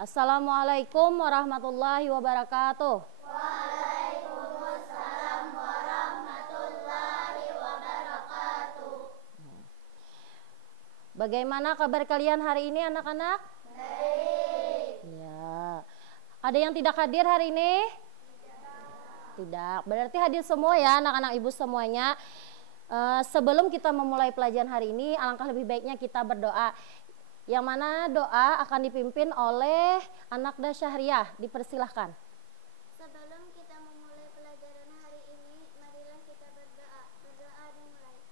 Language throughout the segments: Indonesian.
Assalamualaikum warahmatullahi wabarakatuh. Waalaikumsalam warahmatullahi wabarakatuh. Bagaimana kabar kalian hari ini anak-anak? Baik. Ya. Ada yang tidak hadir hari ini? Tidak. Berarti hadir semua ya anak-anak ibu semuanya. Sebelum kita memulai pelajaran hari ini, alangkah lebih baiknya kita berdoa. Yang mana doa akan dipimpin oleh Anakda Syahriah. Dipersilahkan. Sebelum kita memulai pelajaran hari ini, marilah kita berdoa. Berdoa dimulai.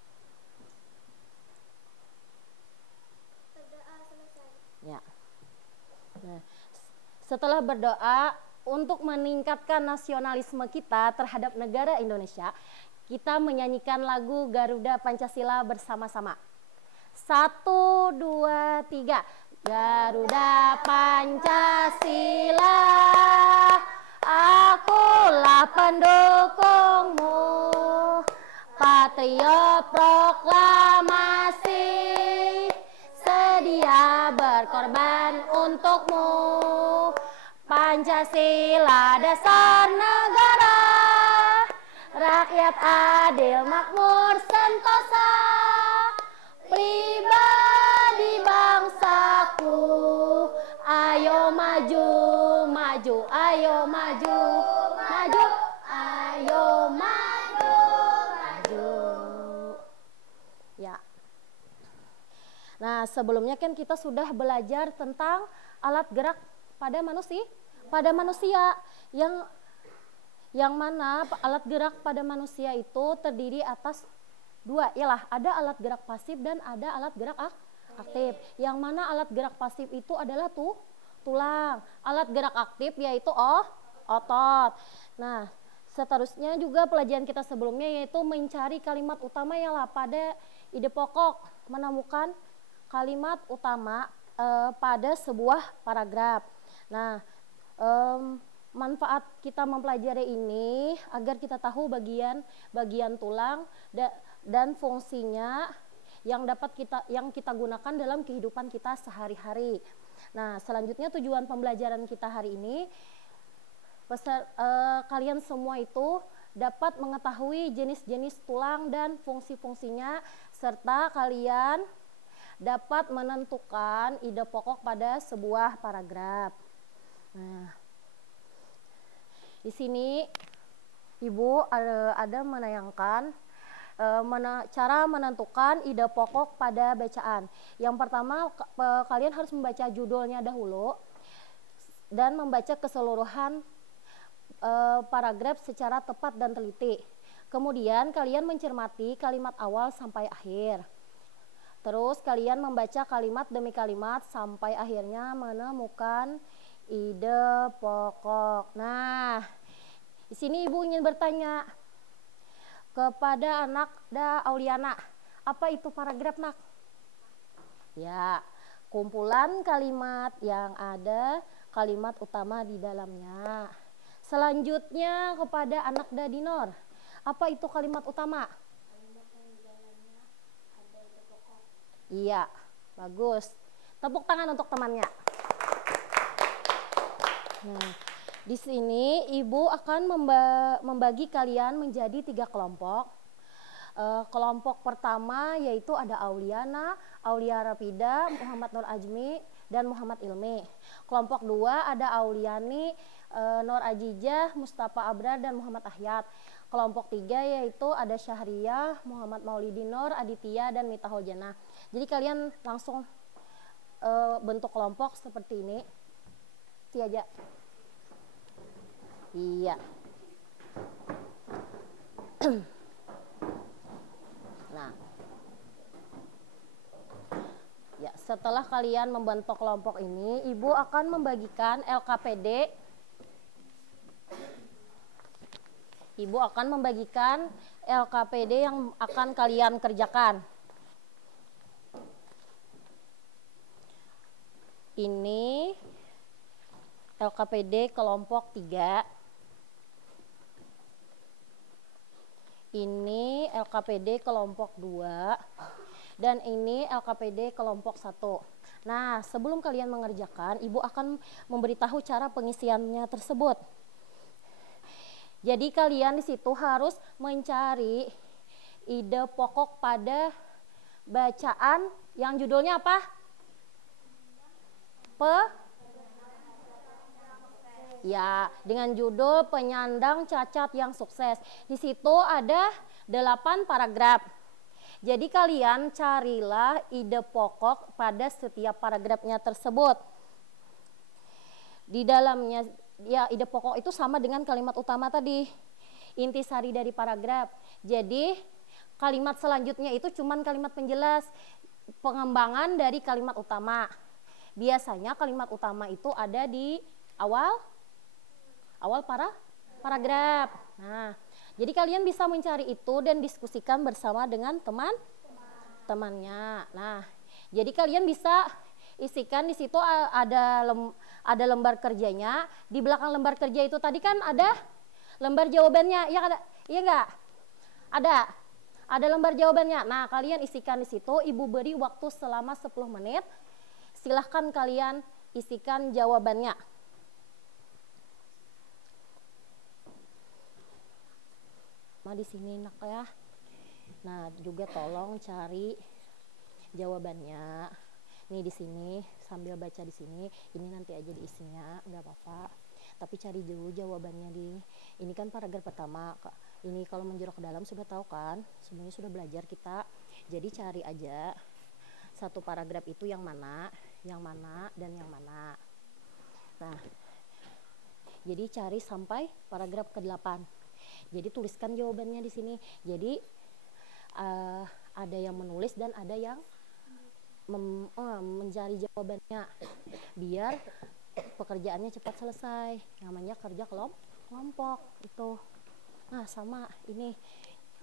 Berdoa selesai. Ya. Nah, setelah berdoa untuk meningkatkan nasionalisme kita terhadap negara Indonesia, kita menyanyikan lagu Garuda Pancasila bersama-sama. 1, 2, 3. Garuda Pancasila, akulah pendukungmu, patriot proklamasi, sedia berkorban untukmu. Pancasila dasar negara, rakyat adil makmur sentosa, pribadi bangsaku, ayo maju, maju, ayo maju, maju, ayo maju, maju. Ya. Nah, sebelumnya kan kita sudah belajar tentang alat gerak pada manusia, yang mana alat gerak pada manusia itu terdiri atas dua, ialah ada alat gerak pasif dan ada alat gerak aktif. Yang mana alat gerak pasif itu adalah tulang. Alat gerak aktif yaitu otot. Nah, seterusnya juga pelajaran kita sebelumnya yaitu mencari kalimat utama ialah pada ide pokok, menemukan kalimat utama pada sebuah paragraf. Nah, manfaat kita mempelajari ini agar kita tahu bagian tulang dan fungsinya yang kita gunakan dalam kehidupan kita sehari-hari. Nah, selanjutnya tujuan pembelajaran kita hari ini kalian semua itu dapat mengetahui jenis-jenis tulang dan fungsi-fungsinya, serta kalian dapat menentukan ide pokok pada sebuah paragraf. Nah, di sini Ibu ada menayangkan cara menentukan ide pokok pada bacaan. Yang pertama, kalian harus membaca judulnya dahulu dan membaca keseluruhan paragraf secara tepat dan teliti. Kemudian kalian mencermati kalimat awal sampai akhir. Terus kalian membaca kalimat demi kalimat sampai akhirnya menemukan ide pokok. Nah, di sini Ibu ingin bertanya kepada Anakda Auliana, apa itu paragraf, Nak? Ya, kumpulan kalimat yang ada kalimat utama di dalamnya. Selanjutnya kepada Anakda Dinor, apa itu kalimat utama? Kalimat yang di dalamnya ada ide pokok. Iya, bagus. Tepuk tangan untuk temannya. Nah, di sini Ibu akan membagi kalian menjadi 3 kelompok. Kelompok pertama yaitu ada Auliana, Aulia Rapida, Muhammad Nur Ajmi, dan Muhammad Ilmi. Kelompok 2 ada Auliani, Nur Ajijah, Mustafa Abrar, dan Muhammad Ahyat. Kelompok 3 yaitu ada Syahriah, Muhammad Maulidinor, Aditya, dan Mita Hojana. Jadi kalian langsung bentuk kelompok seperti ini. Aja. Iya. Nah, ya, setelah kalian membentuk kelompok ini, Ibu akan membagikan LKPD. Ibu akan membagikan LKPD yang akan kalian kerjakan. Ini LKPD kelompok 3. Ini LKPD kelompok 2. Dan ini LKPD kelompok 1. Nah, sebelum kalian mengerjakan, Ibu akan memberitahu cara pengisiannya tersebut. Jadi kalian di situ harus mencari ide pokok pada bacaan yang judulnya apa? Ya, dengan judul Penyandang Cacat yang Sukses. Di situ ada 8 paragraf. Jadi kalian carilah ide pokok pada setiap paragrafnya tersebut. Di dalamnya ya ide pokok itu sama dengan kalimat utama tadi. Intisari dari paragraf. Jadi kalimat selanjutnya itu cuman kalimat penjelas, pengembangan dari kalimat utama. Biasanya kalimat utama itu ada di awal paragraf. Nah, jadi kalian bisa mencari itu dan diskusikan bersama dengan teman-temannya. Nah, jadi kalian bisa isikan di situ ada lembar kerjanya. Di belakang lembar kerja itu tadi kan ada lembar jawabannya, ya kan? Iya enggak? Ada lembar jawabannya. Nah, kalian isikan di situ. Ibu beri waktu selama 10 menit. Silahkan kalian isikan jawabannya. Di sini nak ya. Nah, juga tolong cari jawabannya. Nih di sini sambil baca di sini. Ini nanti aja diisinya, nggak apa-apa. Tapi cari dulu jawabannya di. Ini kan paragraf pertama. Ini kalau menjorok ke dalam sudah tahu kan? Semuanya sudah belajar kita. Jadi cari aja satu paragraf itu yang mana, dan yang mana. Nah, jadi cari sampai paragraf ke-8. Jadi tuliskan jawabannya di sini. Jadi ada yang menulis dan ada yang mencari jawabannya. Biar pekerjaannya cepat selesai. Namanya kerja kelompok itu. Nah, sama ini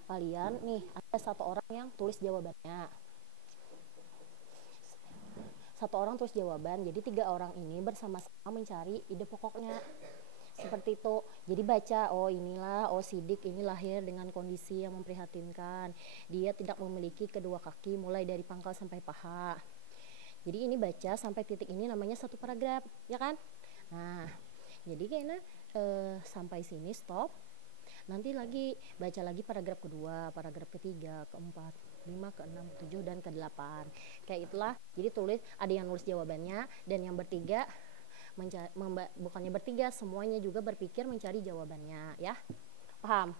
kalian nih ada satu orang yang tulis jawabannya. Satu orang tulis jawaban. Jadi 3 orang ini bersama-sama mencari ide pokoknya. Seperti itu. Jadi baca, oh inilah, Sidik ini lahir dengan kondisi yang memprihatinkan. Dia tidak memiliki kedua kaki mulai dari pangkal sampai paha. Jadi ini baca sampai titik ini namanya satu paragraf, ya kan? Nah, jadi kayaknya sampai sini stop. Nanti lagi baca lagi paragraf kedua, paragraf ketiga, keempat, 5, ke-6, ke-7, dan ke-8. Kayak itulah. Jadi tulis, ada yang nulis jawabannya dan yang bertiga bukannya bertiga, semuanya juga berpikir mencari jawabannya, ya. Paham?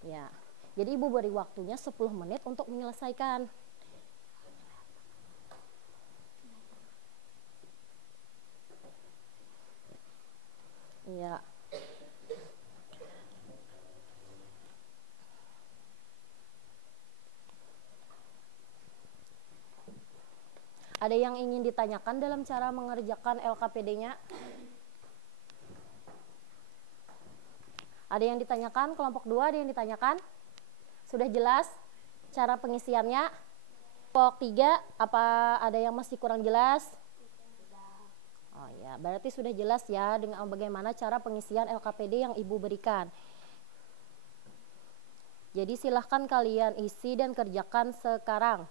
Ya. Jadi Ibu beri waktunya 10 menit untuk menyelesaikan. Iya. Ada yang ingin ditanyakan dalam cara mengerjakan LKPD-nya? Ada yang ditanyakan? Kelompok 2 ada yang ditanyakan? Sudah jelas cara pengisiannya? Kelompok 3 apa ada yang masih kurang jelas? Oh ya, berarti sudah jelas ya dengan bagaimana cara pengisian LKPD yang Ibu berikan. Jadi silahkan kalian isi dan kerjakan sekarang.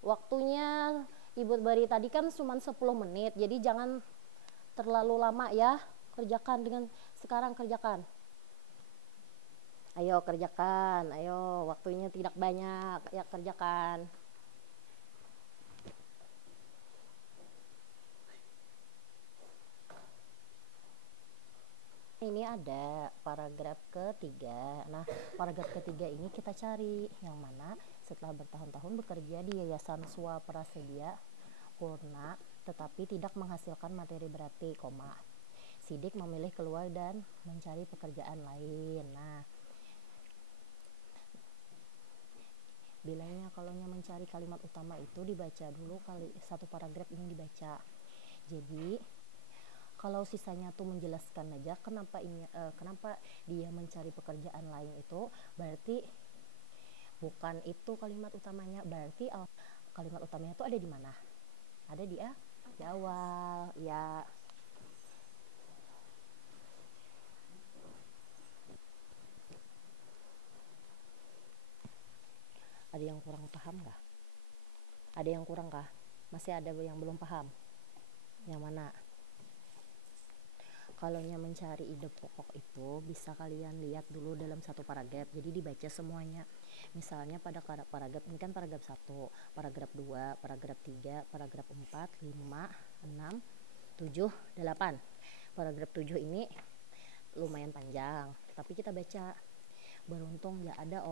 Waktunya Ibu beri tadi kan cuma 10 menit, jadi jangan terlalu lama ya. Kerjakan dengan sekarang, kerjakan. Ayo kerjakan, ayo waktunya tidak banyak, ya kerjakan. Ini ada paragraf ketiga. Nah, paragraf ketiga ini kita cari yang mana setelah bertahun-tahun bekerja di Yayasan Swaprasedia Purna tetapi tidak menghasilkan materi berarti, Sidik memilih keluar dan mencari pekerjaan lain. Nah, bilangnya kalau mencari kalimat utama itu dibaca dulu satu paragraf ini dibaca. Jadi kalau sisanya tuh menjelaskan aja kenapa dia mencari pekerjaan lain itu berarti bukan itu kalimat utamanya, berarti kalimat utamanya itu ada di mana? Ada di awal, ya. Ada yang kurang paham nggak? Ada yang kurang kah? Masih ada yang belum paham? Yang mana? Kalau mencari ide pokok itu bisa kalian lihat dulu dalam satu paragraf, jadi dibaca semuanya. Misalnya pada paragraf ini kan paragraf 1, paragraf 2, paragraf 3, paragraf 4, 5, 6, 7, 8. Paragraf 7 ini lumayan panjang, tapi kita baca. Beruntung ya ada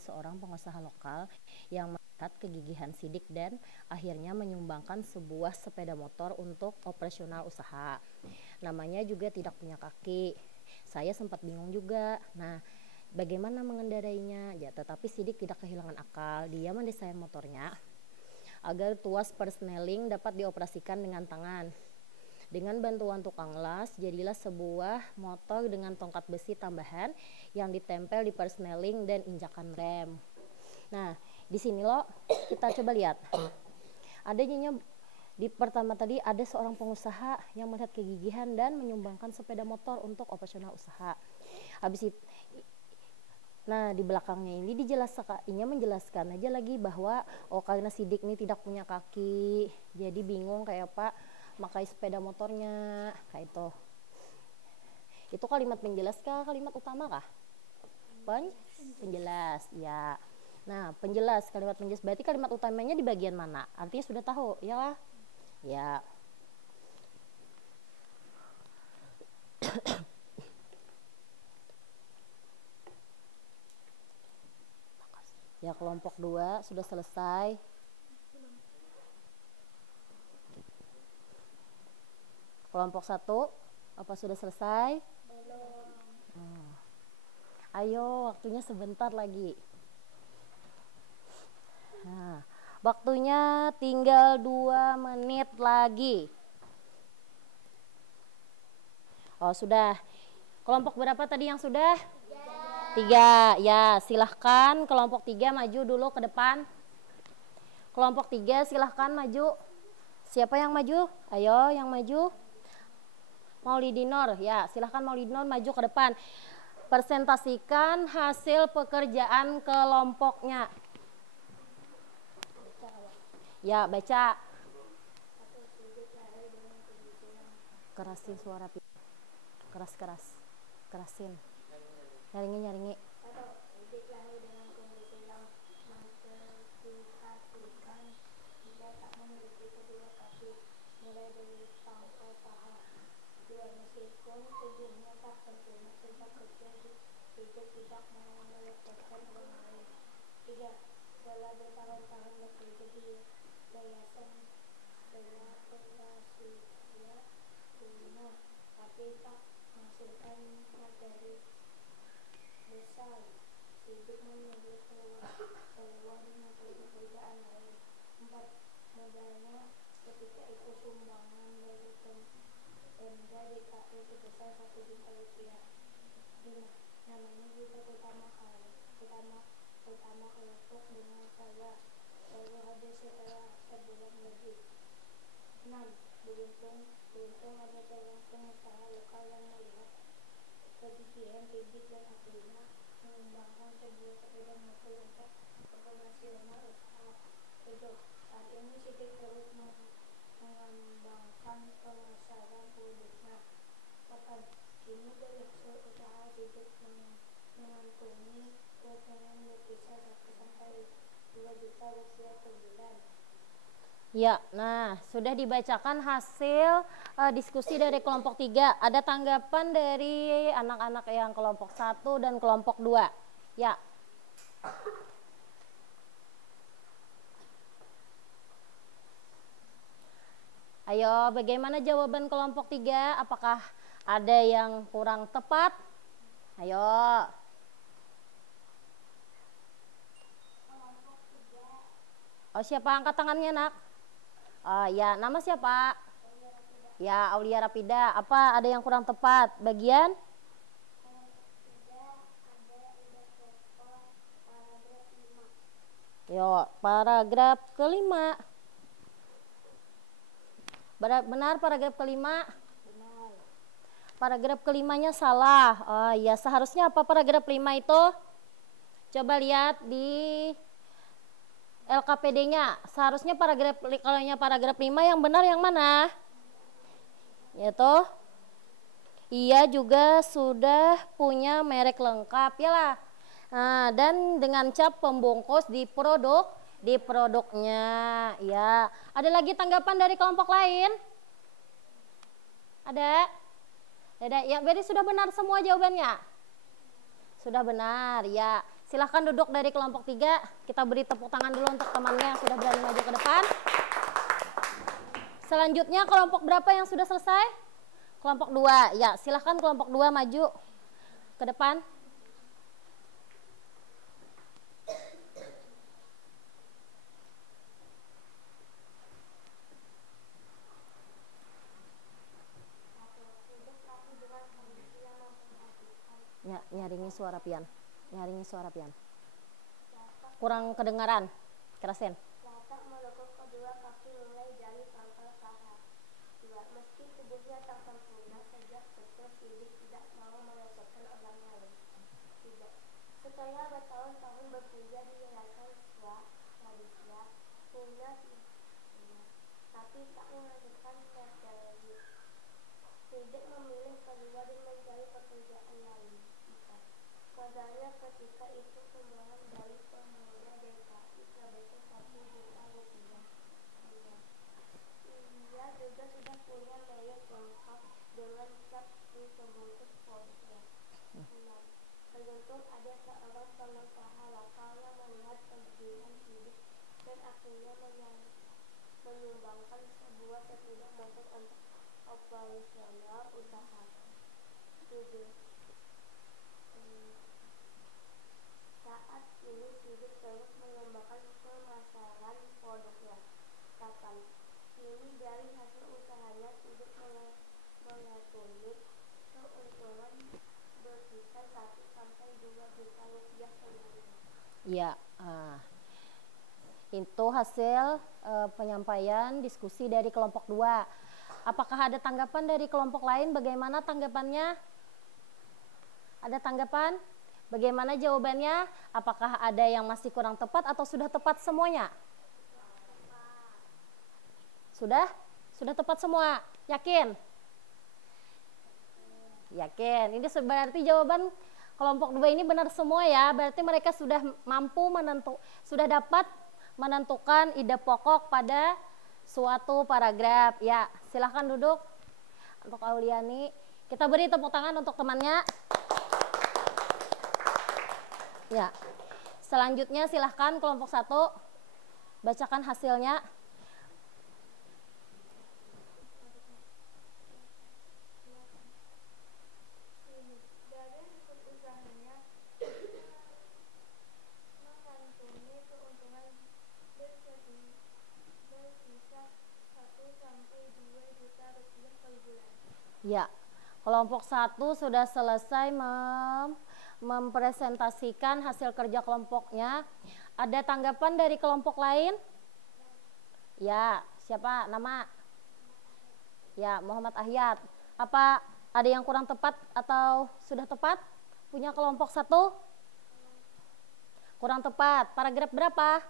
seorang pengusaha lokal yang melihat kegigihan Sidik dan akhirnya menyumbangkan sebuah sepeda motor untuk operasional usaha. Namanya juga tidak punya kaki. Saya sempat bingung juga. Nah, bagaimana mengendarainya? Ya, tetapi Sidik tidak kehilangan akal. Dia mendesain motornya agar tuas persneling dapat dioperasikan dengan tangan. Dengan bantuan tukang las, jadilah sebuah motor dengan tongkat besi tambahan yang ditempel di persneling dan injakan rem. Nah, di sini loh kita coba lihat. Adanya di pertama tadi ada seorang pengusaha yang melihat kegigihan dan menyumbangkan sepeda motor untuk operasional usaha. Habis itu, nah di belakangnya ini menjelaskan aja lagi bahwa karena Sidik ini tidak punya kaki, jadi bingung kayak Pak makai sepeda motornya kayak itu. Itu kalimat penjelas kah, kalimat utama kah? Penjelas ya. Nah, kalimat penjelas berarti kalimat utamanya di bagian mana? Artinya sudah tahu, ya lah? Ya. Ya, kelompok 2 sudah selesai. Kelompok 1 apa sudah selesai? Belum. Ayo, waktunya sebentar lagi. Nah, waktunya tinggal 2 menit lagi. Oh, sudah. Kelompok berapa tadi yang sudah? 3. Ya, silahkan kelompok 3 maju dulu ke depan. Kelompok 3 silahkan maju. Siapa yang maju? Ayo, yang maju. Maulidinor, ya silahkan Maulidinor maju ke depan. Presentasikan hasil pekerjaan kelompoknya. Ya, baca. Kerasin suara. Keras. Kerasin. Nyaringi. Meskipun tubuhnya tak sempurna sejak kecil, Sidik tidak mau melepaskan orang lain. 3. Setelah bertahun-tahun bekerja di Yayasan Pelasia Kuliner, tapi tak menghasilkan materi besar, Sidik memilih keluar mencari pekerjaan lain. 4. Modalnya ketika itu sumbangan dari Pemda DKI sebesar 1 juta rupiah. 5. Namanya juga pertama kelompok dengan saya, baru ada setelah sebulan lebih. 6. Beruntung ada seorang pengusaha lokal yang melihat kegigihan Sidik dan akhirnya mengembangkan sebuah sepeda motor untuk operasional usaha. 7. Saat ini Sidik terus mengembangkan pemasaran produknya. 8. Kini dari hasil usaha Sidik mengantongi keuntungan berkisar 1-2 juta rupiah per bulan. Ya, nah sudah dibacakan hasil diskusi dari kelompok 3. Ada tanggapan dari anak-anak yang kelompok 1 dan kelompok 2? Ya. Ayo, bagaimana jawaban kelompok 3? Apakah ada yang kurang tepat? Ayo. Oh, siapa angkat tangannya, Nak? Ya, nama siapa? Ya, Aulia Rapida. Apa ada yang kurang tepat? Bagian? Yo, paragraf kelima. Benar paragraf kelima? Benar. Paragraf kelimanya salah. Oh ya, seharusnya apa paragraf 5 itu? Coba lihat di LKPD-nya. Seharusnya kalau paragraf 5 yang benar yang mana? Yaitu ia juga sudah punya merek lengkap ya lah. Nah, dan dengan cap pembungkus di produknya ya. Ada lagi tanggapan dari kelompok lain? Ada? Ya, berarti sudah benar semua jawabannya. Sudah benar ya. Silahkan duduk dari kelompok 3. Kita beri tepuk tangan dulu untuk temannya yang sudah berani maju ke depan. Selanjutnya kelompok berapa yang sudah selesai? Kelompok 2. Ya, silahkan kelompok 2 maju ke depan. Ya, nyaringin suara pian. Kurang kedengaran. Kerasin. Batak melekuk kedua kaki mulai dari pangkal paha. 2. Meski tubuhnya tak sempurna, sejak kecil Sidik tidak mau merepotkan orang lain. 3. Setelah bertahun-tahun bekerja di Yayasan Swadaya, punya tapi tak menghasilkan materi. Sidik memilih keluar dan mencari pekerjaan lain. 4. Kabarnya ketika itu sumbangan dari pemuda DKI sebesar 1 juta rupiah. 5. Ia juga sudah punya merek lengkap dengan cap di pembungkus produknya. 6. Beruntung ada seorang pengusaha lokal yang melihat kegigihan Sidik dan akhirnya menyumbangkan sebuah sepeda motor untuk operasional usaha. 7. Saat ini Sidik terus mengembangkan pemasaran produknya. 8. Kini dari hasil usahanya Sidik mengatur keuntungan berkisar 1-2 juta rupiah per bulan. Ya, itu hasil penyampaian diskusi dari kelompok 2. Apakah ada tanggapan dari kelompok lain? Bagaimana tanggapannya? Ada tanggapan? Bagaimana jawabannya? Apakah ada yang masih kurang tepat atau sudah tepat semuanya? Sudah? Sudah tepat semua? Yakin? Yakin. Ini berarti jawaban kelompok 2 ini benar semua ya. Berarti mereka sudah sudah dapat menentukan ide pokok pada suatu paragraf. Ya, silahkan duduk. Untuk Auliani, kita beri tepuk tangan untuk temannya. Ya, selanjutnya silahkan kelompok 1 bacakan hasilnya. Dari hasil usahanya mengantungi keuntungan berkisar 1-2 juta rupiah per bulan. Ya, kelompok 1 sudah selesai mempresentasikan hasil kerja kelompoknya. Ada tanggapan dari kelompok lain? Ya, siapa nama? Ya, Muhammad Ahyat. Apa ada yang kurang tepat atau sudah tepat? Punya kelompok 1? Kurang tepat. Paragraf berapa?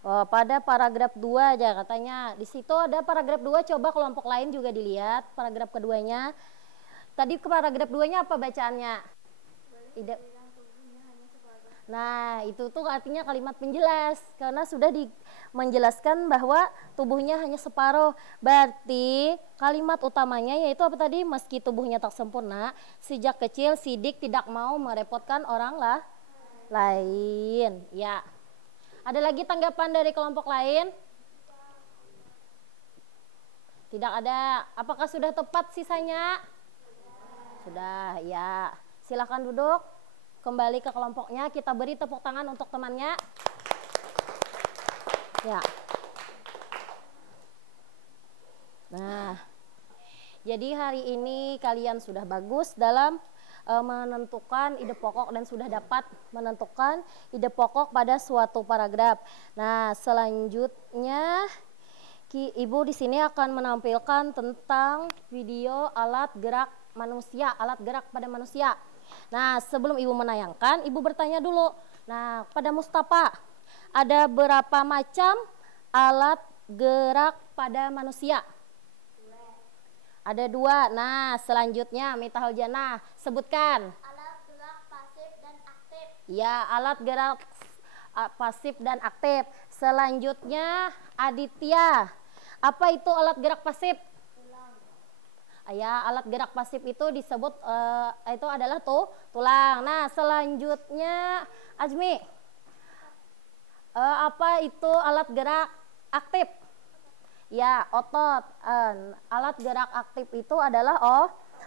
Oh, pada paragraf 2 aja katanya. Di situ ada paragraf 2, coba kelompok lain juga dilihat paragraf keduanya. Tadi ke paragraf 2-nya apa bacaannya? Nah, itu tuh artinya kalimat penjelas karena sudah menjelaskan bahwa tubuhnya hanya separuh. Berarti kalimat utamanya yaitu apa tadi? Meski tubuhnya tak sempurna, sejak kecil Sidik tidak mau merepotkan orang lain. Ya. Ada lagi tanggapan dari kelompok lain? Tidak ada. Apakah sudah tepat sisanya? Sudah, ya. Silakan duduk. Kembali ke kelompoknya. Kita beri tepuk tangan untuk temannya. Ya. Nah, jadi hari ini kalian sudah bagus dalam menentukan ide pokok dan sudah dapat menentukan ide pokok pada suatu paragraf. Nah, selanjutnya Ibu di sini akan menampilkan tentang video alat gerak manusia, alat gerak pada manusia. Nah, sebelum Ibu menayangkan, Ibu bertanya dulu. Nah, pada Mustafa, ada berapa macam alat gerak pada manusia? Ada 2. Nah, selanjutnya Mitahul Janah, sebutkan. Alat gerak pasif dan aktif. Ya, alat gerak pasif dan aktif. Selanjutnya Aditya, apa itu alat gerak pasif? Tulang. Ya, alat gerak pasif itu disebut itu adalah tulang. Nah, selanjutnya Azmi, apa itu alat gerak aktif? Ya, otot. Alat gerak aktif itu adalah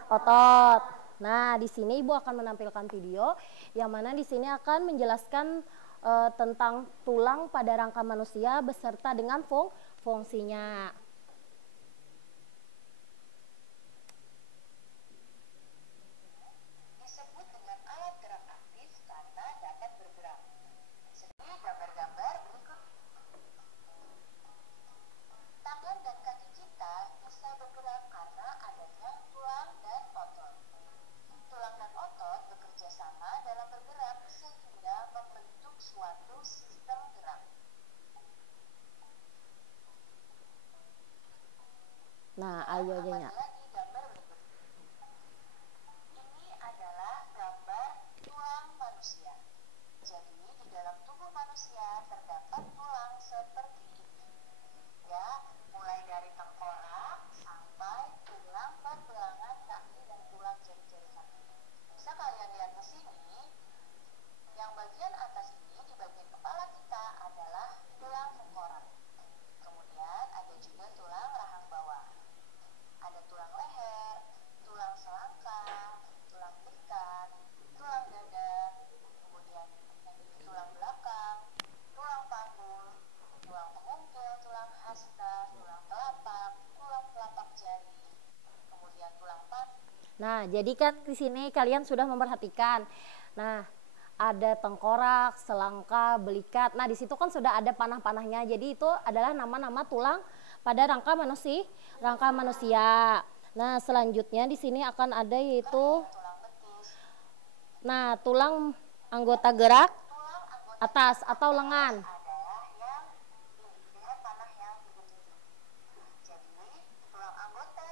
otot. Nah, di sini Ibu akan menampilkan video yang mana di sini akan menjelaskan tentang tulang pada rangka manusia beserta dengan fungsinya. Disebut dengan alat gerak aktif karena dapat bergerak. Seperti gambar-gambar berikut. Tangan dan kaki kita bisa bergerak karena adanya tulang dan otot. Tulang dan otot bekerja sama dalam bergerak sehingga membentuk suatu sistem gerak. Nah, ayo Jenya. Lagi gambar berikut. Ini adalah gambar tulang manusia. Jadi di dalam tubuh manusia terdapat tulang seperti ini. Ya, mulai dari tengkorak sampai tulang pergelangan kaki dan tulang jari-jari kaki. Bisa kalian lihat di sini, yang bagian atas ini di bagian kepala kita adalah tulang tengkorak. Kemudian ada juga tulang rahang bawah. Ada tulang leher, tulang selangkah, tulang belikat, tulang dada, kemudian yang ini tulang belakang, tulang panggul, tulang pengungkil, tulang hasta, tulang telapak jari, kemudian tulang paru. Nah, jadi kan di sini kalian sudah memperhatikan. Nah, ada tengkorak, selangka, belikat. Nah, di situ kan sudah ada panah-panahnya. Jadi itu adalah nama-nama tulang pada rangka manusia. Nah, selanjutnya di sini akan ada yaitu Tulang betis. nah, tulang anggota gerak Tulang anggota atas atau lengan. adalah yang ini, lihat panah yang ditunjuk. Jadi tulang anggota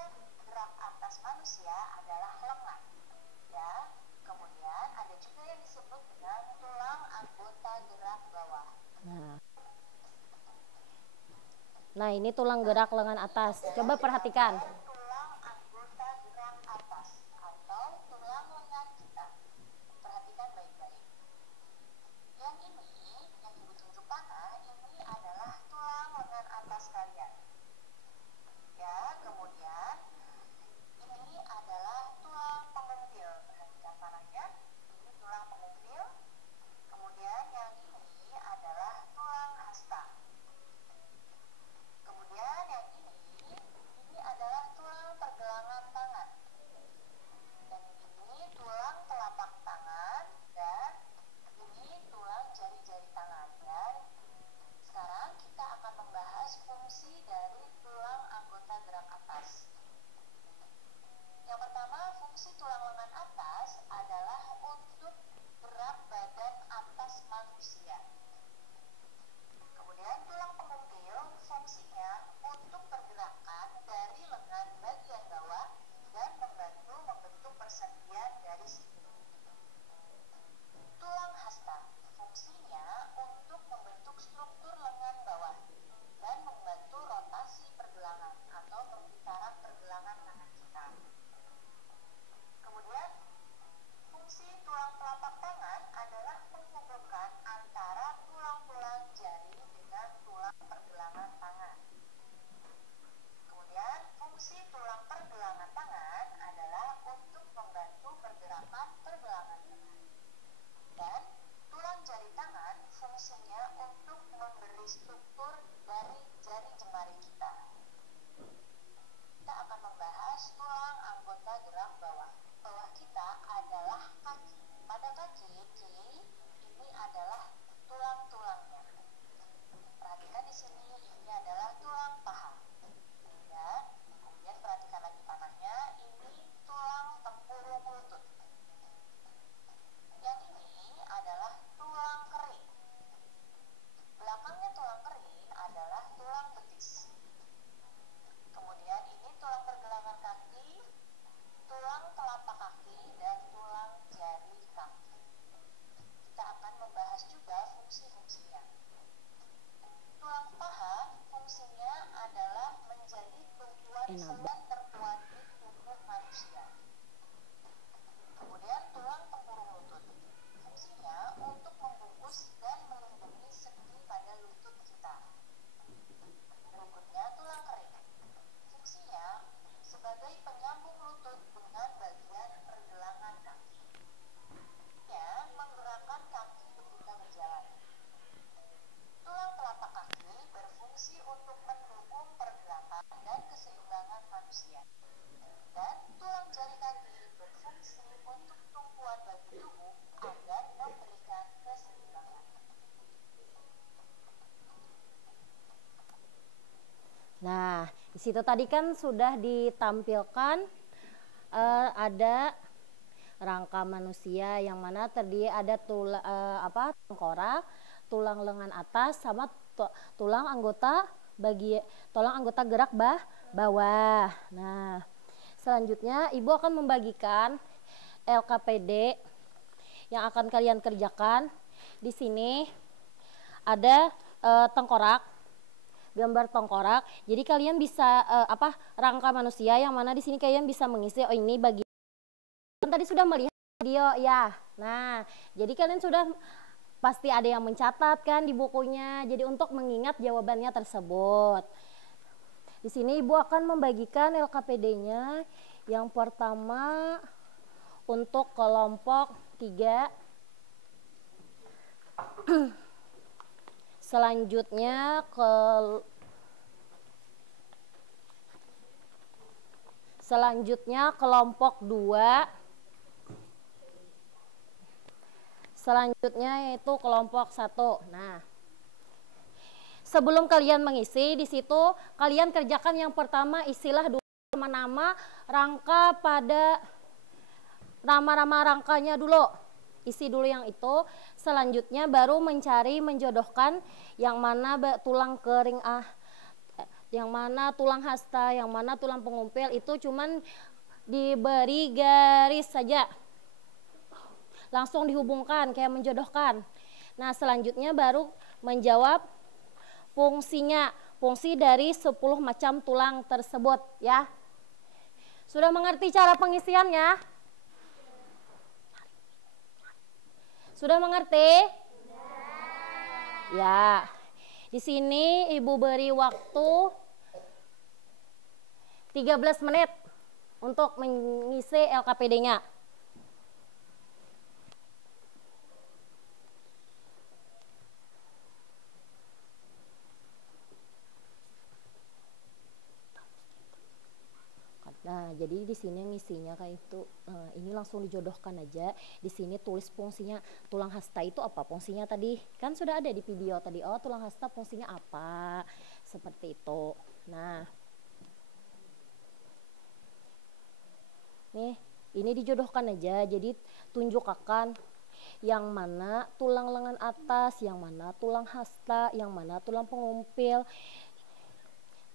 gerak atas manusia adalah lengan. Ya, kemudian ada juga yang disebut dengan tulang anggota gerak bawah. Nah, ini tulang gerak lengan atas. Coba perhatikan. Tulang anggota gerak atas atau tulang lengan kita. Perhatikan baik-baik. Yang ini, yang ibu tunjuk panah, ini adalah tulang lengan atas kalian. Ya, kemudian ini adalah tulang pengumpil. Perhatikan panahnya. Ini tulang pengumpil. Kemudian yang ini adalah tulang hasta. Kemudian yang ini adalah Di situ tadi kan sudah ditampilkan ada rangka manusia yang mana terdiri ada tengkorak, tulang lengan atas sama tulang anggota gerak bawah. Nah, selanjutnya Ibu akan membagikan LKPD yang akan kalian kerjakan. Di sini ada tengkorak, gambar tengkorak. Jadi kalian bisa rangka manusia yang mana di sini kalian bisa mengisi. Oh, ini bagian tadi sudah melihat video ya. Nah, jadi kalian sudah pasti ada yang mencatat kan di bukunya. Jadi untuk mengingat jawabannya tersebut. Di sini Ibu akan membagikan LKPD-nya. Yang pertama untuk kelompok 3. Selanjutnya kelompok 2. Selanjutnya yaitu kelompok 1. Nah, sebelum kalian mengisi di situ, kalian kerjakan yang pertama, isilah dulu nama-nama rangka pada nama-nama rangkanya dulu. Isi dulu yang itu. Selanjutnya baru menjodohkan yang mana tulang kering yang mana tulang hasta, yang mana tulang pengumpil, itu cuman diberi garis saja. Langsung dihubungkan kayak menjodohkan. Nah, selanjutnya baru menjawab fungsinya. Fungsi dari 10 macam tulang tersebut ya. Sudah mengerti cara pengisiannya? Sudah mengerti? Ya. Di sini Ibu beri waktu 13 menit untuk mengisi LKPD-nya. Nah, jadi di sini ngisinya kayak itu. Ini langsung dijodohkan aja. Di sini tulis fungsinya. Tulang hasta itu apa? Fungsinya tadi kan sudah ada di video tadi. Oh, tulang hasta fungsinya apa? Seperti itu. Nah, nih, ini dijodohkan aja. Jadi tunjukkan yang mana tulang lengan atas, yang mana tulang hasta, yang mana tulang pengumpil.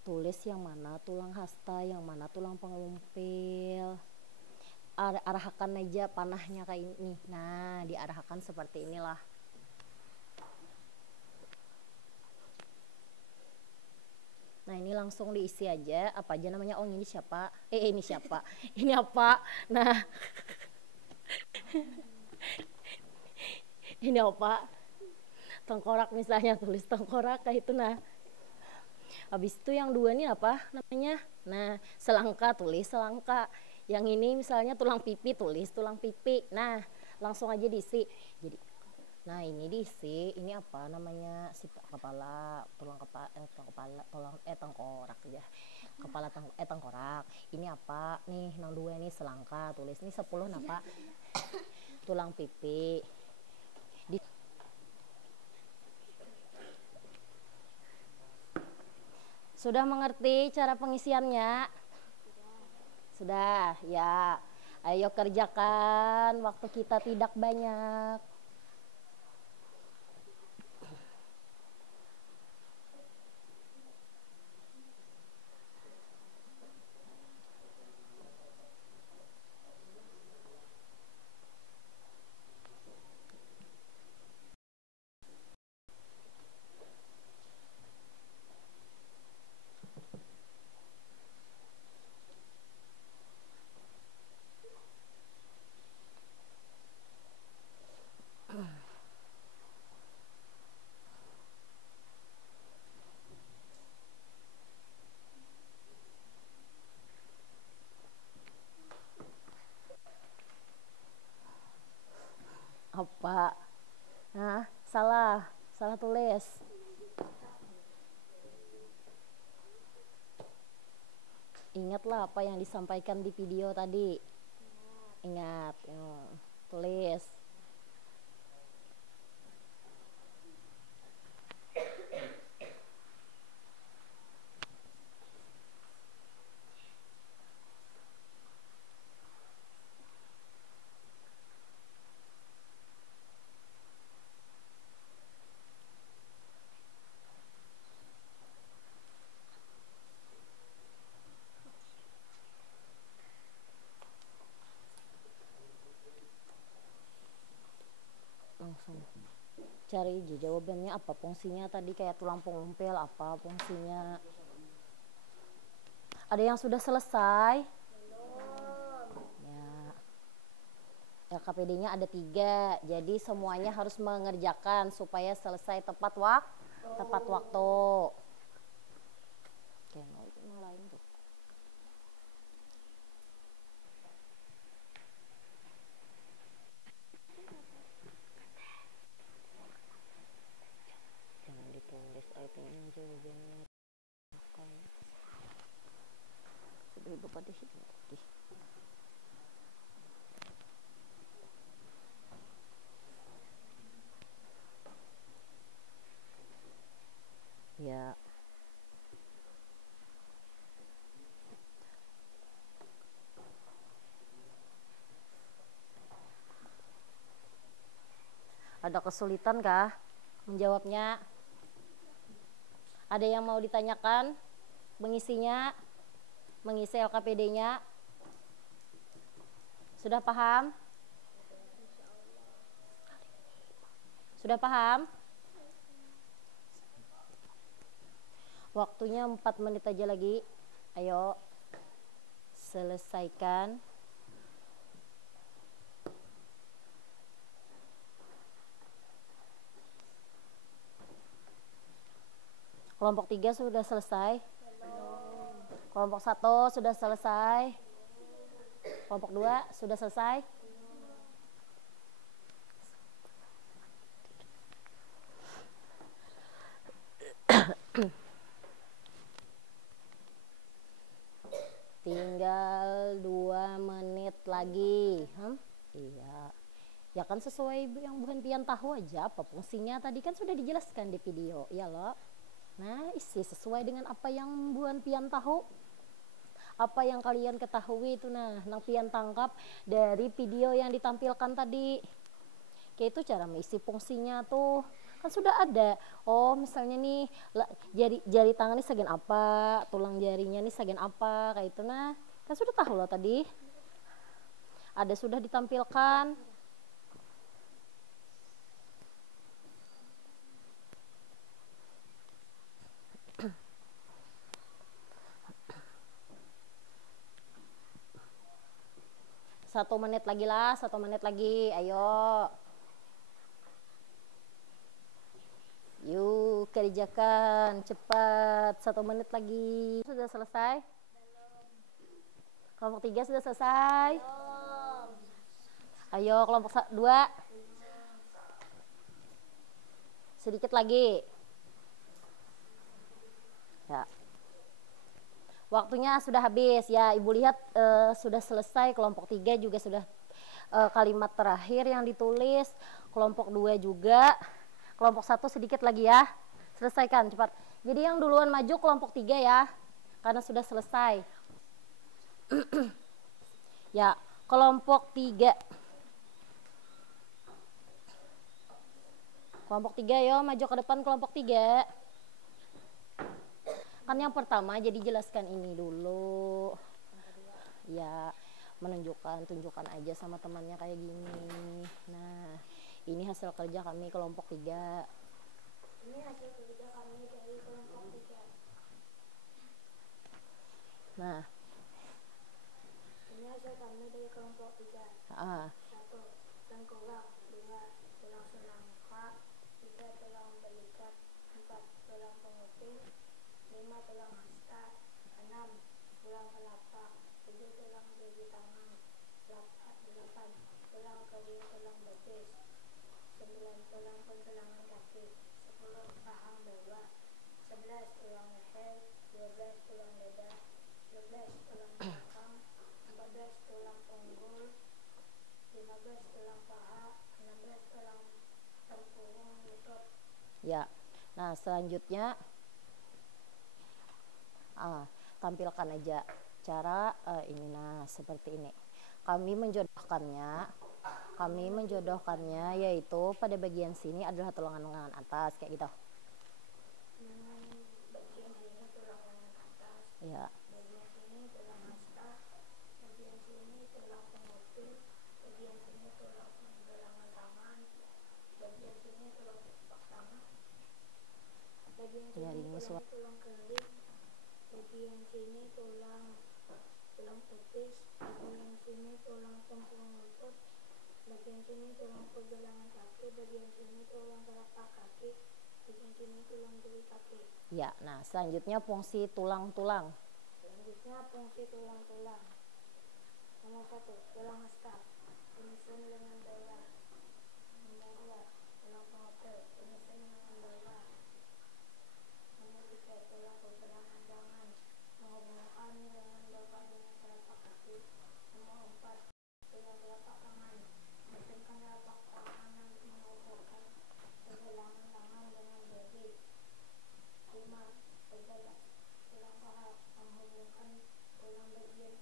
Tulis yang mana tulang hasta, yang mana tulang pengumpil. Arahkan aja panahnya kayak ini. Nah, diarahkan seperti inilah. Nah, ini langsung diisi aja. Apa aja namanya? Oh, ini siapa? Ini siapa? Ini apa? Nah, ini apa? Tengkorak misalnya, tulis tengkorak kayak itu. Nah, habis itu yang 2 ini apa namanya? Nah, selangka, tulis selangka. Yang ini misalnya tulang pipi, tulis tulang pipi. Nah, langsung aja diisi. Jadi, nah ini diisi. Ini apa namanya? Kepala, tengkorak ya. Tengkorak. Ini apa? Nih, yang 2 ini selangka, tulis. Ini 10 apa? Tulang pipi. Sudah mengerti cara pengisiannya? Sudah, ya. Ayo kerjakan, waktu kita tidak banyak. Apa? Nah, salah tulis. Ingatlah apa yang disampaikan di video tadi. Ingat, tulis. langsung cari aja jawabannya apa fungsinya tadi, kayak tulang pengumpil apa fungsinya. Ada yang sudah selesai? Ya. LKPD-nya ada 3, jadi semuanya harus mengerjakan supaya selesai tepat waktu. Oke, mau lain tuh. Jangan ditulis itemnya jawabannya. Sudah ibu pada sini tadi. Ya. Ada kesulitan kah menjawabnya? Ada yang mau ditanyakan mengisinya, mengisi LKPD-nya? Sudah paham? Sudah paham? Waktunya 4 menit aja lagi. Ayo selesaikan. Kelompok 3 sudah selesai? Belum. Kelompok 1 sudah selesai? Kelompok 2 sudah selesai? Tinggal 2 menit lagi. Iya. Ya kan sesuai yang bukan pian tahu aja apa fungsinya tadi kan sudah dijelaskan di video, ya loh. Nah, isi sesuai dengan apa yang buan pian tahu. Apa yang kalian ketahui itu nang pian tangkap dari video yang ditampilkan tadi. Kayak itu cara mengisi fungsinya tuh. Kan sudah ada. Oh, misalnya nih jari tangan ini segian apa, tulang jarinya nih segian apa, kayak itu nah. Kan sudah tahu loh tadi. Ada sudah ditampilkan. Satu menit lagi lah, 1 menit lagi, ayo. Yuk kerjakan cepat, 1 menit lagi. Sudah selesai? Belum. Kelompok 3 sudah selesai? Belum. Ayo kelompok 2. Sedikit lagi. Ya. Waktunya sudah habis ya, Ibu lihat sudah selesai. Kelompok 3 juga sudah kalimat terakhir yang ditulis. Kelompok 2 juga. Kelompok 1 sedikit lagi ya. Selesaikan cepat. Jadi yang duluan maju kelompok 3 ya. Karena sudah selesai. Ya, kelompok 3. Kelompok 3 yo, maju ke depan kelompok 3. Kan yang pertama jadi jelaskan ini dulu. Ya, tunjukkan aja sama temannya kayak gini. Nah, ini hasil kerja kami kelompok 3. Ini hasil kerja kami dari kelompok 3. Nah, ini hasil kami dari kelompok 3. 1. Tengkorak. 2. Tulang semangka. 3. Tulang belikat. 4. Tulang penguping. 5. Tulang hasta. 6. Tulang telapak. 7. Tulang jari tangan. 8. Tulang kering, tulang betis. 9. Tulang pentulangan kaki. 10. Rahang bawah. 11. Tulang leher. 12. Tulang dada. 13. Tulang belakang. 14. Tulang punggul. 15. Tulang paha. 16. Tulang tempurung lutut. ya. Nah, selanjutnya tampilkan aja cara ini. Nah, seperti ini. Kami menjodohkannya yaitu pada bagian sini adalah tulang lengan atas kayak gitu. Bagian sini tulang lengan atas. Ya. Bagian sini tulang hasta. Bagian sini tulang penguping. Bagian sini tulang penggelangan tangan. Bagian bagian Tinggal sini ini suara. tulang kering, bagian sini tulang betis, bagian sini tulang tempurung lutut, bagian sini tulang pergelangan kaki, bagian sini tulang telapak kaki, bagian sini tulang jari kaki. Ya, nah selanjutnya fungsi tulang-tulang. Selanjutnya fungsi tulang-tulang. Nomor 1, tulang hasta, penyusun lengan bawah. Nomor 2, tulang pengotor, penyusun lengan bawah. Nomor 3, tulang pergelangan tangan, menghubungkan lengan bawah dengan telapak kaki. Nomor 4, tulang telapak tangan, menyusunkan telapak tangan menghubungkan pergelangan tangan dengan bahu. 5, tulang paha, menghubungkan tulang bagian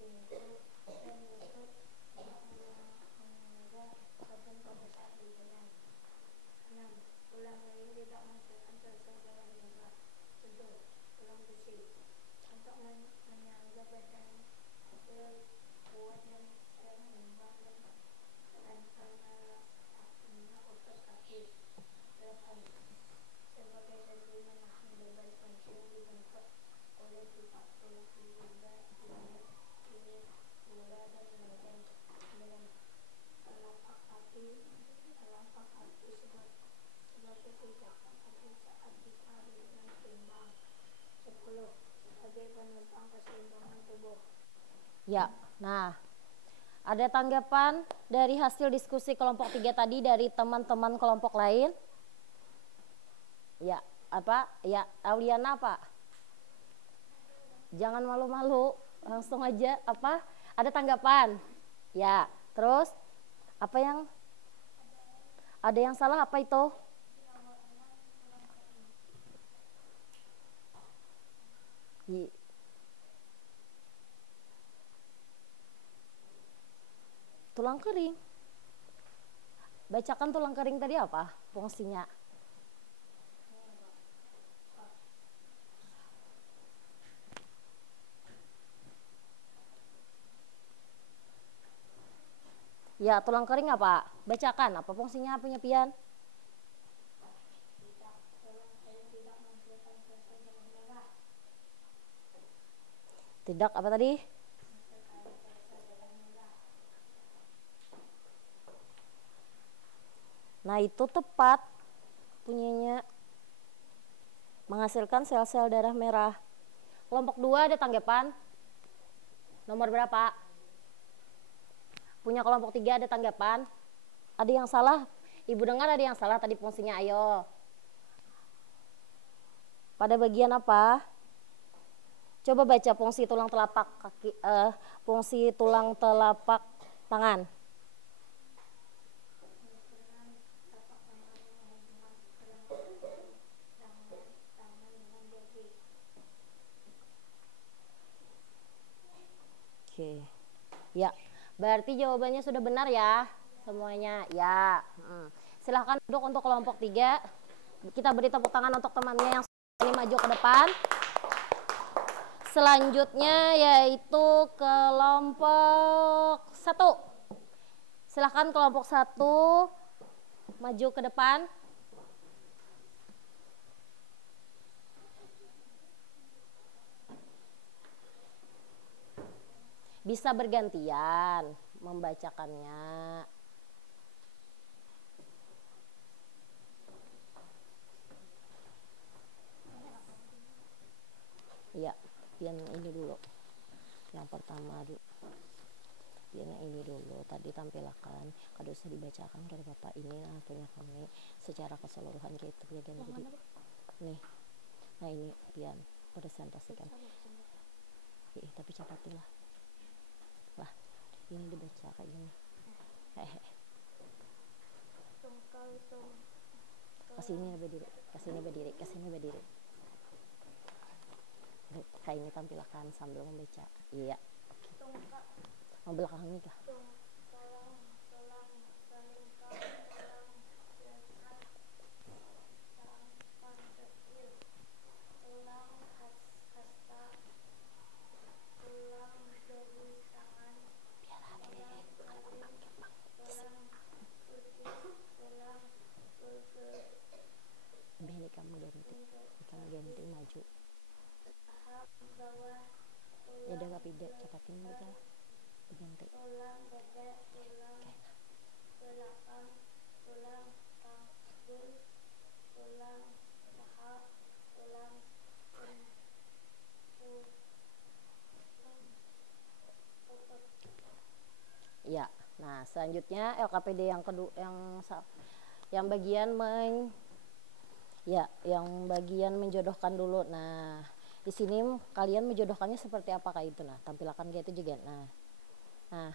pinggul dan lutut hingga badan pada saat berjalan. 6, tulang kering tidak menghasilkan sel-sel darah merah. 7, tulang besi untuk menyangga badan kuat dan seimbang dan karena otot kaki. 8, sebagai bantu menahan beban pensil dibentuk oleh sifat tulang iga, gula dan lempeng. 9, telapak kaki sebagai pijakan kaki saat ditarik dengan seimbang. 10, sebagai penopang keseimbangan tubuh. Ya, nah ada tanggapan dari hasil diskusi kelompok 3 tadi dari teman-teman kelompok lain? Ya, apa? Ya, Auliana apa? Jangan malu-malu, langsung aja apa? Ada tanggapan? Ya, terus apa yang ada yang salah apa itu? Tulang kering. Bacakan tulang kering tadi apa fungsinya? Ya, tulang kering apa? Bacakan, apa fungsinya punya Pian? Tidak, apa tadi? Nah, itu tepat punyanya. Menghasilkan sel-sel darah merah. Kelompok 2 ada tanggapan? Nomor berapa? Punya kelompok 3 ada tanggapan? Ada yang salah? Ibu dengar ada yang salah tadi fungsinya, ayo. Pada bagian apa? Coba baca fungsi tulang telapak kaki, fungsi tulang telapak tangan. Oke. Ya. Berarti jawabannya sudah benar ya semuanya. Ya. Silahkan duduk untuk kelompok 3. Kita beri tepuk tangan untuk temannya yang ini maju ke depan. Selanjutnya yaitu kelompok 1. Silahkan kelompok 1 maju ke depan. Bisa bergantian membacakannya. Iya, yang ini dulu. Yang pertama dulu. Yang ini dulu. Tadi tampilakan. Kalau usah dibacakan dari Bapak ini punya kami secara keseluruhan gitu ya jadi. Nih. Nah ini Pian presentasikan. Tapi cepatilah. Lah, ini dibaca kayak gini. Kasih ini berdiri. Kayak ini tampilkan sambil membaca. Iya. Mau belakang ini kah? Lebih ini kamu ganti. maju. paha bawah, Ya udah tulang Kak Pida cakatin kita diganti. tulang dada, tulang belakang, tulang panggul, tulang paha, tulang otot. Ya, nah selanjutnya LKPD yang kedua yang bagian yang bagian menjodohkan dulu. Nah, di sini kalian menjodohkannya seperti apa kayak itu. Nah, tampilkan kayak itu juga. Nah,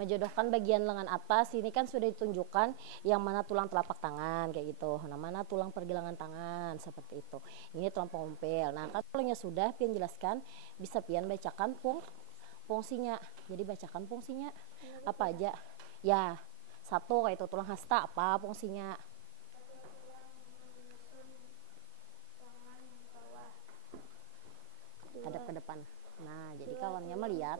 menjodohkan bagian lengan atas ini kan sudah ditunjukkan yang mana tulang telapak tangan kayak gitu. Nah, mana tulang pergelangan tangan seperti itu. Ini tulang pengumpil. Nah, kalau sudah pian jelaskan, bisa pian bacakan fungsinya. Jadi bacakan fungsinya apa aja. Ya, satu kayak itu tulang hasta apa fungsinya. Hadap ke depan. Nah, jadi kawannya melihat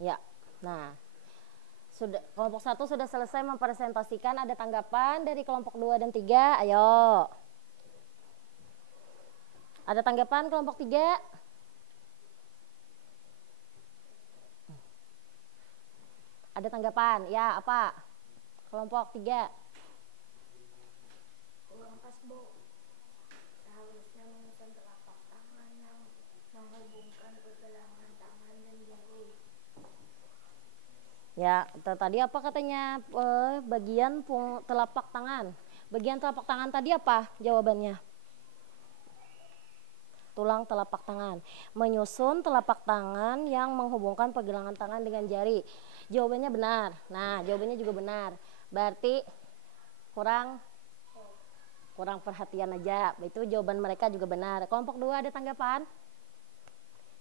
ya. Nah, sudah kelompok 1 sudah selesai mempresentasikan. Ada tanggapan dari kelompok 2 dan 3? Ayo. Ada tanggapan kelompok 3? Ada tanggapan? Ya, apa? Kelompok 3. Kurang pas, Bu. Seharusnya menyusun telapak tangan yang menghubungkan pergelangan tangan dan jari. Ya, tadi apa katanya bagian telapak tangan. Bagian telapak tangan tadi apa jawabannya? Tulang telapak tangan. Menyusun telapak tangan yang menghubungkan pergelangan tangan dengan jari. Jawabannya benar. Nah, jawabannya juga benar. Berarti kurang perhatian aja. Itu jawaban mereka juga benar. Kelompok 2 ada tanggapan?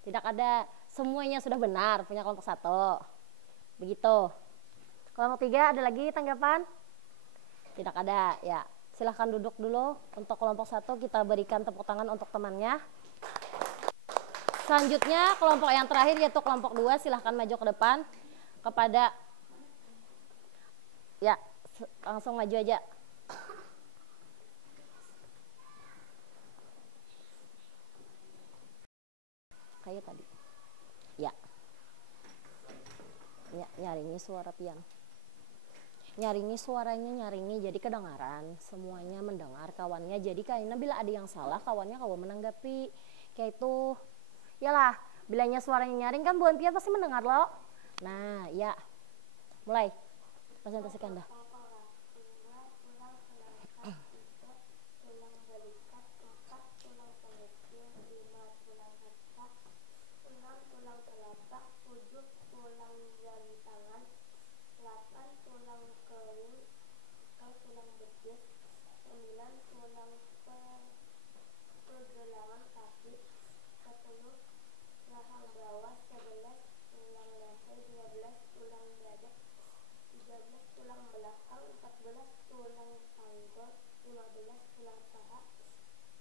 Tidak ada. Semuanya sudah benar punya kelompok 1. Begitu. Kelompok 3 ada lagi tanggapan? Tidak ada. Ya, silahkan duduk dulu. Untuk kelompok 1 kita berikan tepuk tangan untuk temannya. Selanjutnya kelompok yang terakhir yaitu kelompok 2, silahkan maju ke depan kepada, ya langsung maju aja. Kayak tadi. Ya. Nyaringi suara pian. Nyaringi suaranya, jadi kedengaran. Semuanya mendengar kawannya. Jadi kayaknya bila ada yang salah kawannya menanggapi. Kayak itu. Yalah, bilanya suaranya nyaring kan buan pian pasti mendengar loh. Nah, ya. Mulai. Presentasikan dah. Tulang jari tangan, 8 tulang kering, rahang bawah, 11 tulang leher, 12 tulang dada, 13 tulang belakang, 14 tulang panggul, 15 tulang paha,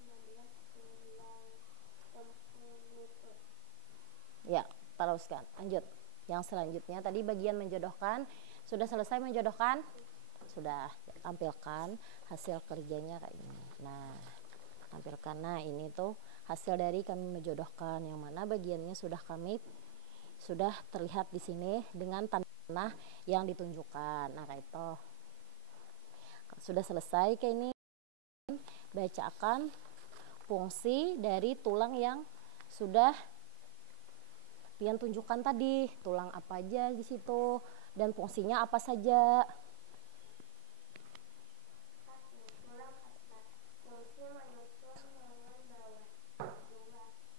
16 tulang tempurung lutut. Ya, teruskan. Lanjut. Yang selanjutnya tadi bagian menjodohkan. Sudah selesai menjodohkan? Sudah. Tampilkan hasil kerjanya kayak ini. Nah, tampilkan. Nah, ini tuh hasil dari kami menjodohkan, yang mana bagiannya sudah terlihat di sini dengan tanda yang ditunjukkan. Nah, kayak itu. Sudah selesai kayak ini. Bacakan fungsi dari tulang yang sudah Pian tunjukkan tadi, tulang apa aja di situ dan fungsinya apa saja. Satu, tulang asmat, fungsi menyusun lengan bawah. 2,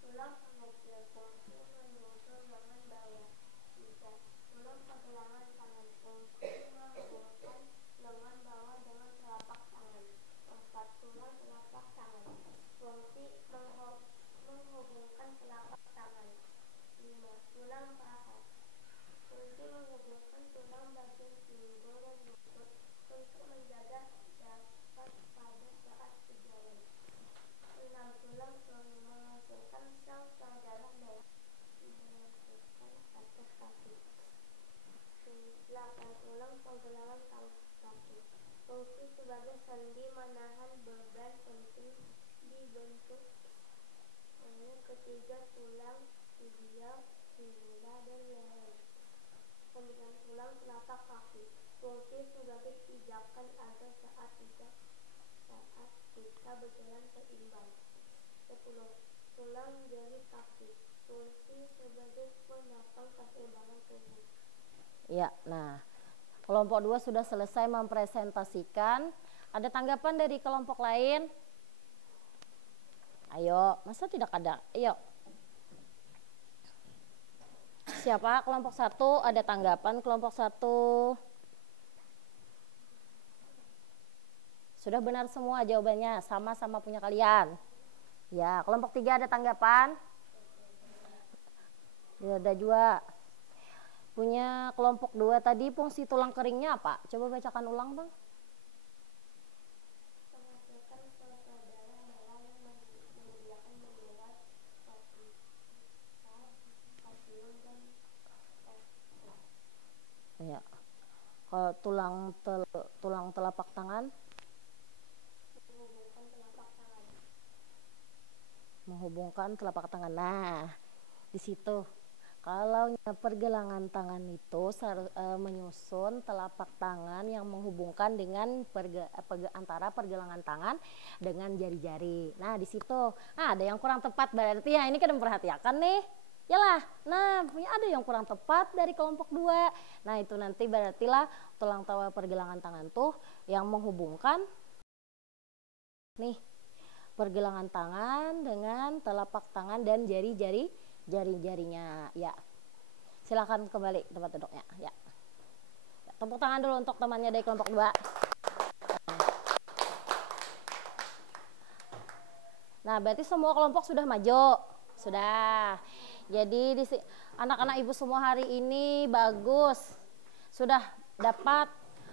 tulang pengecil, fungsi menyusun lengan bawah. 3, tulang pergelangan tangan, fungsi menghubungkan lengan bawah dengan telapak tangan. 4, tulang telapak tangan, fungsi menghubungkan telapak tangan. 5, tulang paha, fungsi menghubungkan tulang bagian pinggul dan lutut untuk menjaga dapat pada saat berjalan. 6, tulang menghasilkan sel-sel darah merah dimasukkan atas kaki. 8, tulang pergelangan kaki, fungsi sebagai sendi menahan beban penting dibentuk. Yang ketiga, tulang tibial, fibula, dan leher. 9, tulang telapak kaki, fungsi sebagai pijakan agar saat kita berjalan seimbang. 10, tulang jari kaki, fungsi sebagai penopang keseimbangan tubuh. Ya, nah, kelompok 2 sudah selesai mempresentasikan. Ada tanggapan dari kelompok lain? Ayo, masa tidak ada? Ayo. Siapa? Kelompok 1, ada tanggapan kelompok 1. Sudah benar semua jawabannya, sama-sama punya kalian. Ya, kelompok 3 ada tanggapan? Ya, ada juga. Punya kelompok 2 tadi fungsi tulang keringnya apa? Coba bacakan ulang, Bang. Menghasilkan sel-sel darah merah yang menyediakan bendera kalsium dan fosfor. Ya. Kalau tulang telapak tangan? Menghubungkan telapak tangan. Nah, di situ kalau pergelangan tangan itu menyusun telapak tangan yang menghubungkan dengan antara pergelangan tangan dengan jari-jari. Nah, di situ ada yang kurang tepat, berarti ya ini kan memperhatikan nih. Yalah, nah ada yang kurang tepat dari kelompok 2. Nah, itu nanti berartilah tulang pergelangan tangan tuh yang menghubungkan nih pergelangan tangan dengan telapak tangan dan jari-jarinya. Ya, silakan kembali tempat duduknya. Ya, tepuk tangan dulu untuk temannya dari kelompok 2. Nah, berarti semua kelompok sudah maju. Sudah. Jadi anak-anak ibu semua hari ini bagus. Sudah dapat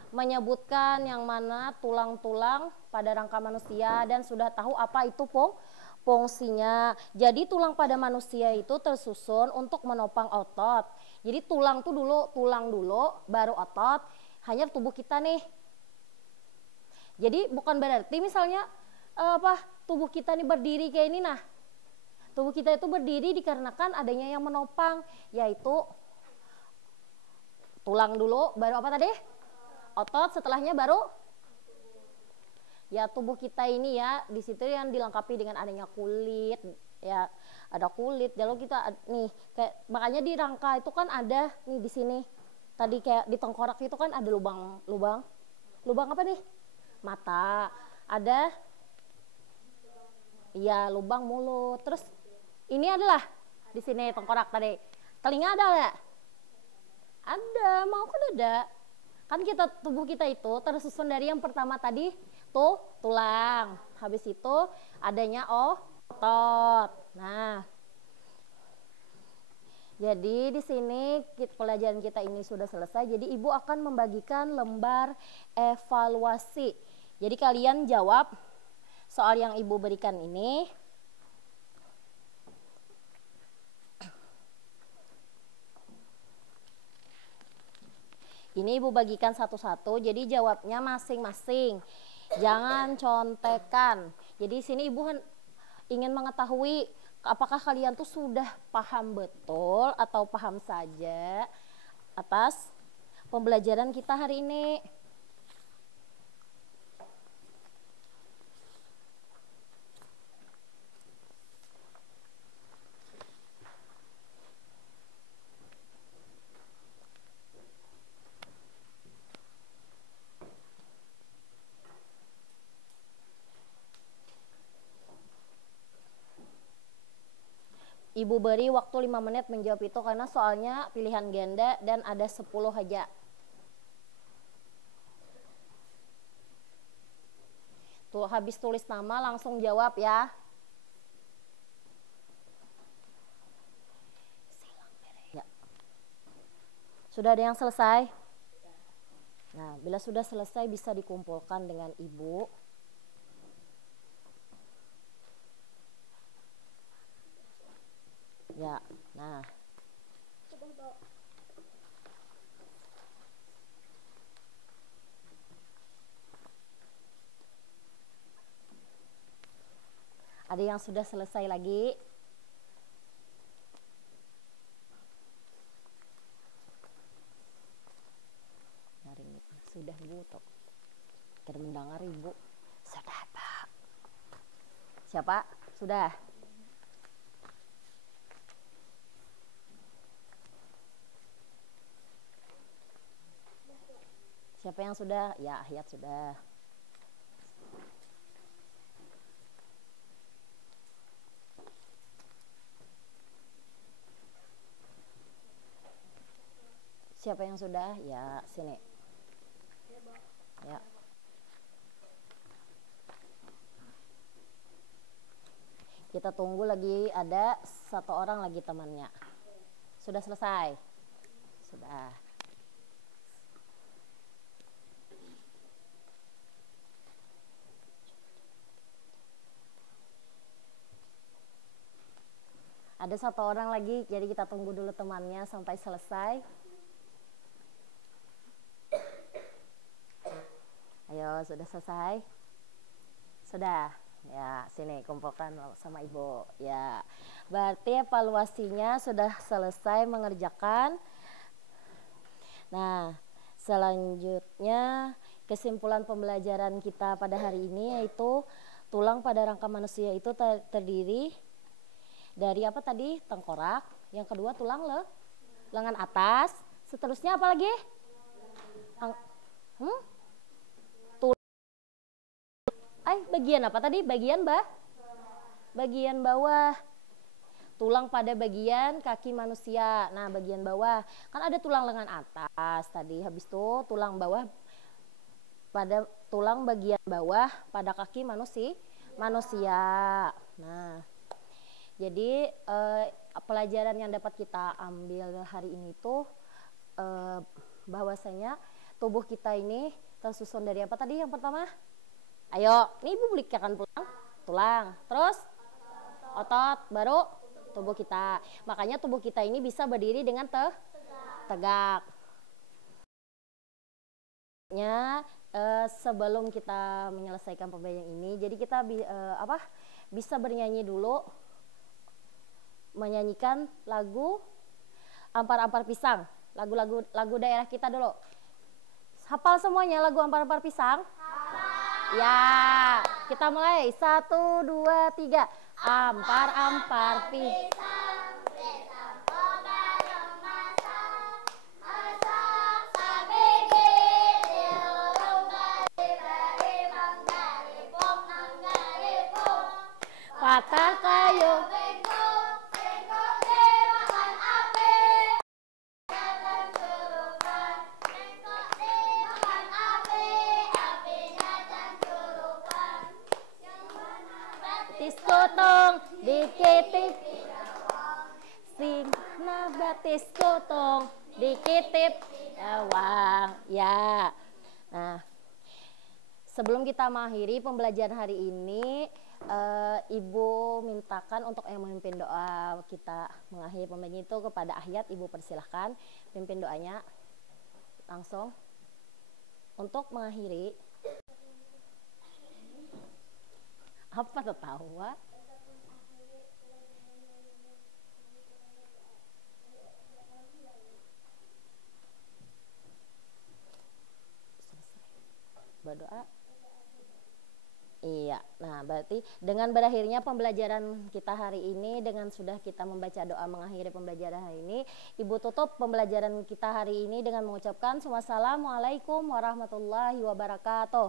menyebutkan yang mana tulang-tulang pada rangka manusia dan sudah tahu apa itu fungsinya. Jadi tulang pada manusia itu tersusun untuk menopang otot. Jadi tulang dulu baru otot. Hanya tubuh kita nih. Jadi bukan berarti misalnya tubuh kita nih berdiri kayak ini. Nah, tubuh kita itu berdiri dikarenakan adanya yang menopang, yaitu tulang dulu baru apa tadi? Otot, setelahnya baru ya tubuh kita ini ya, di situ yang dilengkapi dengan adanya kulit, ya ada kulit. Lalu kita nih kayak makanya di rangka itu kan ada nih di sini. Tadi kayak di tengkorak itu kan ada lubang apa nih? Mata. Ada iya, lubang mulut. Terus ini adalah di sini tengkorak tadi. Telinga ada enggak? Ada, mau kan ada. Kan tubuh kita itu tersusun dari yang pertama tadi tuh tulang. Habis itu adanya otot. Nah, Jadi di sini pelajaran kita ini sudah selesai. Jadi Ibu akan membagikan lembar evaluasi. Jadi kalian jawab soal yang Ibu berikan ini. Ini Ibu bagikan satu-satu. Jadi jawabnya masing-masing. Jangan contekan. Jadi sini Ibu ingin mengetahui apakah kalian tuh sudah paham betul atau paham saja atas pembelajaran kita hari ini. Ibu beri waktu 5 menit menjawab itu karena soalnya pilihan ganda dan ada 10 aja. Tuh habis tulis nama langsung jawab ya. Ya. Sudah ada yang selesai? Nah, bila sudah selesai bisa dikumpulkan dengan Ibu. Ya, nah. Ada yang sudah selesai lagi? Sudah Bu, kita mendengar Ibu. Sudah Pak. Siapa? Sudah. Siapa yang sudah? Ya, Hayat sudah. Siapa yang sudah? Ya, sini. Ya. Kita tunggu lagi, ada satu orang lagi temannya. Sudah selesai? Sudah. Ada satu orang lagi, jadi kita tunggu dulu temannya sampai selesai. Ayo, sudah selesai? Sudah? Ya, sini kumpulkan sama Ibu. Ya, berarti evaluasinya sudah selesai mengerjakan. Nah, selanjutnya kesimpulan pembelajaran kita pada hari ini yaitu tulang pada rangka manusia itu terdiri dari apa tadi? Tengkorak. Yang kedua tulang lengan atas. Seterusnya apa lagi? Bagian apa tadi? Bagian bagian bawah. Tulang pada bagian kaki manusia. Nah, bagian bawah. Kan ada tulang lengan atas tadi. Habis itu tulang bawah pada tulang bagian bawah pada kaki manusia. Nah, jadi pelajaran yang dapat kita ambil hari ini tuh bahwasanya tubuh kita ini tersusun dari apa tadi yang pertama? Ayo, ini Ibu berikan tulang, terus otot, baru tubuh kita. Makanya tubuh kita ini bisa berdiri dengan tegak. Sebelum kita menyelesaikan pembelajaran ini, jadi kita bisa bernyanyi dulu, menyanyikan lagu Ampar-Ampar Pisang, lagu daerah kita dulu. Hafal semuanya lagu Ampar-Ampar Pisang? Ya, kita mulai. 1, 2, 3. Ampar-ampar pisang, pisang bareng masak, masak sabigi, diulung bari manggalipung, manggalipung. Patah kayu, bengkok, bengkok dimakan api. Jangan suruhkan, bengkok dimakan api, apinya jangan suruhkan. Batis kutong dikitip, sing nabat gratis kutung dikitip uang ya. Nah, sebelum kita mengakhiri pembelajaran hari ini, Ibu mintakan untuk yang memimpin doa kita mengakhiri pembelajaran itu kepada Ahyat. Ibu persilahkan pimpin doanya langsung untuk mengakhiri. Apa tertawa? Berdoa. Iya, nah berarti dengan berakhirnya pembelajaran kita hari ini, dengan sudah kita membaca doa mengakhiri pembelajaran hari ini, Ibu tutup pembelajaran kita hari ini dengan mengucapkan wassalamualaikum warahmatullahi wabarakatuh.